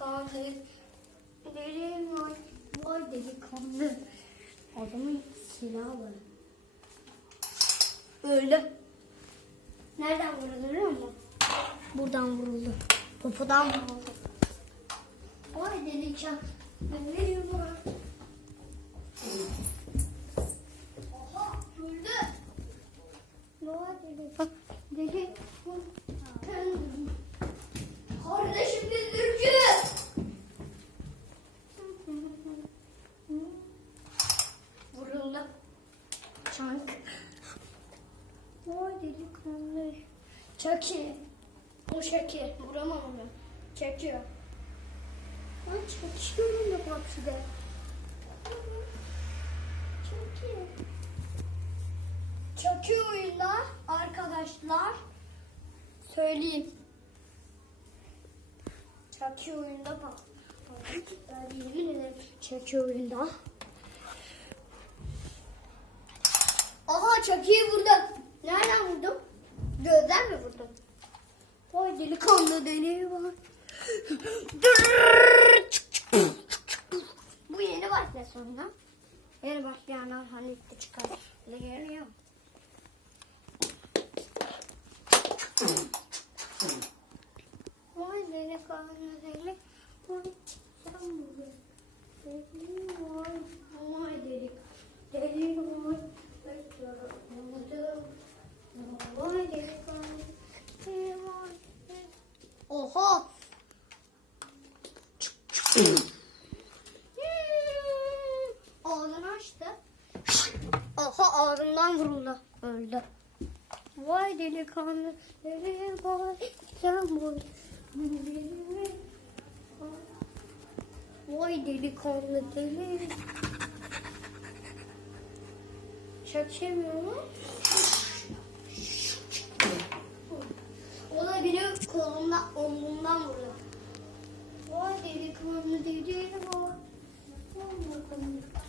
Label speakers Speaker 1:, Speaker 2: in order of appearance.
Speaker 1: delikanlı. Deli vay, vay delikanlı. Adamın silahı var. Öldü. Nereden biliyor musun? Buradan vuruldu. Popodan vuruldu. Vay delikanlı. Veriyorum buna. Oha öldü. Vay delikanlı. Deli. Delikanlı. Çaki. O Çaki. Vuramam onu. Çekiyor. Ben çekiyorum da hapside. Çekiyor. Arkadaşlar. Söyleyeyim. Çaki oyunda bak. Ben yemin ederim Çaki oyunda. Aha Çaki'yi vurdum. Nereden vurdum? Gözden mi vurdum? Vay delikanlı deli var. Bu yeni başlıyor sonra. Yeni başlayanlar hani çıkar. Ne geliyor? Vay delikanlı deli. Vay sen bu. Deli vay. Vay deli. Deli vay. Vay delikanlı. Deli vay. Oha. Ağzını açtı. Oha ağzından vuruldu. Öldü. Vay delikanlı. Deli vay. Sen bu. Vay delikanlı deli. Çekemiyor mu? O da biri kolumdan, omzumdan vurdu. Vay